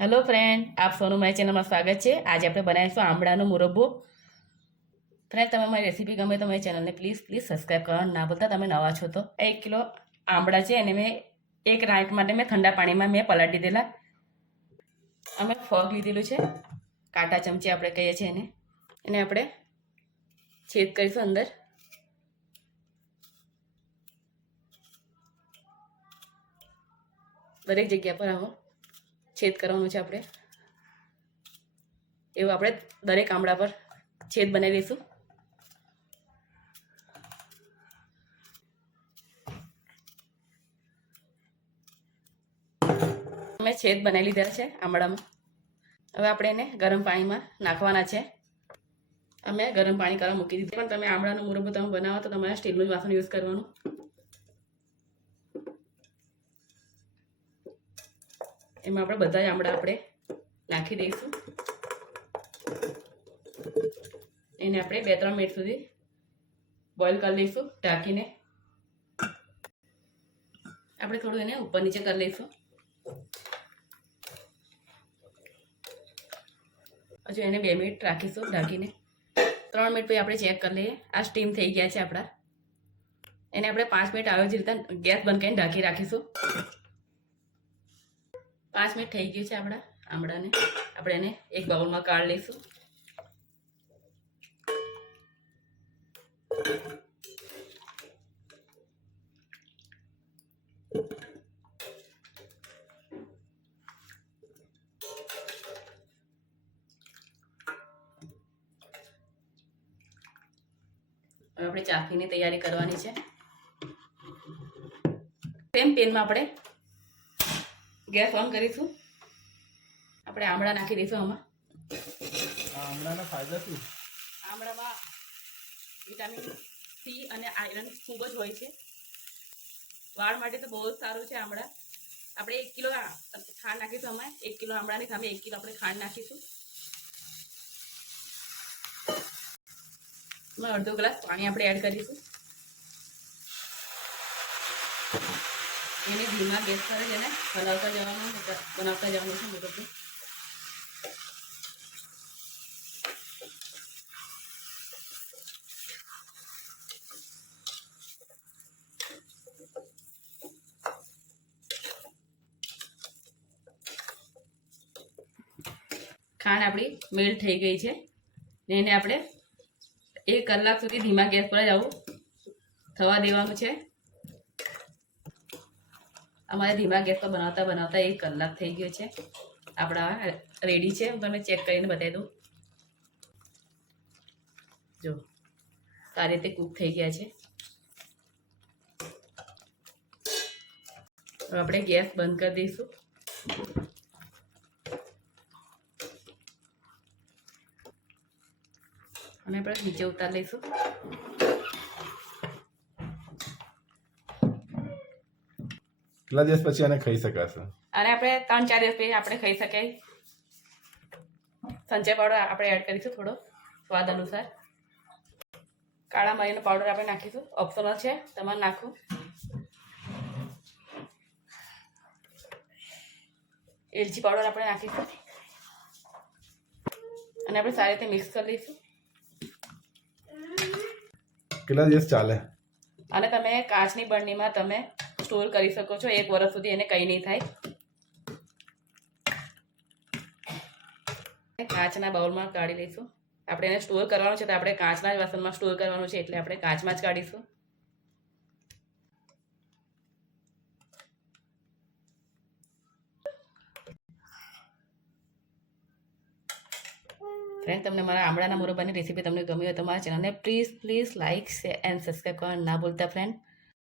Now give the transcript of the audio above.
Hello friend, આપ સૌનું મારી ચેનલમાં સ્વાગત છે। આજે આપણે બનાવીશું આમળાનો મુરબ્બો। ફ્રેન્ડ, તમે મારી રેસીપી ગમે તો મારી ચેનલને પ્લીઝ સબસ્ક્રાઈબ કરવાનું ના ભૂલતા। તમે નવા છો તો 1 કિલો આમળા છે એને મેં 1 રાત માટે ઠંડા પાણીમાં પલાળી દીધેલા। અમે ફોગ લીધેલું છે, કાંટા ચમચી આપણે કહીએ છીએ એને આપણે છેદ કરીશું અંદર। દરેક જગ્યા પર આવો છેદ કરવાનું છે આપણે। એવું આપણે દરેક આમળા પર છેદ બનાવી લઈશું। અમે છેદ બનાવી લીધા છે આમળામાં। હવે આપણે એને ગરમ પાણીમાં નાખવાના છે। અમે ગરમ પાણી કરવા મૂકી દીધું, પણ તમે આમળાનો મુરબ્બો તમે બનાવો તો તમારે સ્ટીલનું જ વાસણ યુઝ કરવાનું। એમાં આપણે બધા જ આમળા આપણે નાખી દઈશું। એને આપણે 2-3 મિનિટ સુધી બોઇલ કરી લઈશું ઢાંકીને। આપણે થોડું એને ઉપર નીચે કરી લઈશું। હજુ એને 2 મિનિટ રાખીશું ઢાંકીને। 3 મિનિટ પછી આપણે ચેક કરી લઈએ। આ સ્ટીમ થઈ ગયા છે આપણા। એને આપણે 5 મિનિટ આવી જ રીતે ગેસ બંધ કરીને ઢાંકી રાખીશું। 5 મિનિટ થઈ ગયું છે આપણા આમળાને। આપણે એને એક બાઉલમાં કાઢી લઈશું। હવે આપણે ચાખીની તૈયારી કરવાની છે। સેમ પેનમાં આપણે ગેસ ઓન કરીશું। આપણે આમળા નાખી દઈશું આમાં। આમળાના ફાયદા શું? આમળામાં વિટામિન સી અને આયરન ખૂબ જ હોય છે। વાળ માટે તો બહુ જ સારું છે આમળા। આપણે 1 કિલો ખાંડ નાખીશું આમાં। 1 કિલો આમળાની સામે 1 કિલો આપણે ખાંડ નાખીશું। એમાં અડધો ગ્લાસ પાણી આપણે એડ કરીશું। એને ધીમા ગેસ પર જ એને બનાવતા જવાનું છે મુરબ્બો। ખાંડ આપણી મેલ્ટ થઈ ગઈ છે ને એને આપણે 1 કલાક સુધી ધીમા ગેસ પર જ આવું થવા દેવાનું છે। અમારે ધીમા ગેસ પર બનાવતા 1 કલાક થઈ ગયો છે। આપણા રેડી છે। હું તમને ચેક કરીને બતાવી દઉં। જો આ રીતે કૂક થઈ ગયા છે। હવે આપણે ગેસ બંધ કરી દઈશું। અને આપણે નીચે ઉતારી લઈશું। કેટલા દિવસ પછી આને ખાઈ શકાશે? અને આપણે 3-4 દિવસ પછી આપણે ખાઈ શકાય। સંચય પાવડર આપણે એડ કરીશું થોડો સ્વાદ અનુસાર। કાળા મરીનો પાવડર આપણે નાખીશું, ઓપ્શનલ છે, તમારે નાખો। એલચી પાવડર આપણે નાખીશું અને આપણે સારી રીતે મિક્સ કરી લઈશું। કેટલા દિવસ ચાલે? અને તમે કાચની બરણીમાં તમે સ્ટોર કરી શકો છો। 1 વર્ષ સુધી એને કંઈ નહીં થાય। કાચના બાઉલમાં કાઢી લઈશું। આપણે એને સ્ટોર કરવાનું છે તો આપણે કાચના જ વાસણમાં સ્ટોર કરવાનું છે, એટલે આપણે કાચમાં જ કાઢીશું। ફ્રેન્ડ, તમને મારા આમળાના મુરબ્બાની રેસીપી તમને ગમી હોય તો મારા ચેનલને please like, share and subscribe કરવાનું ના ભૂલતા ફ્રેન્ડ।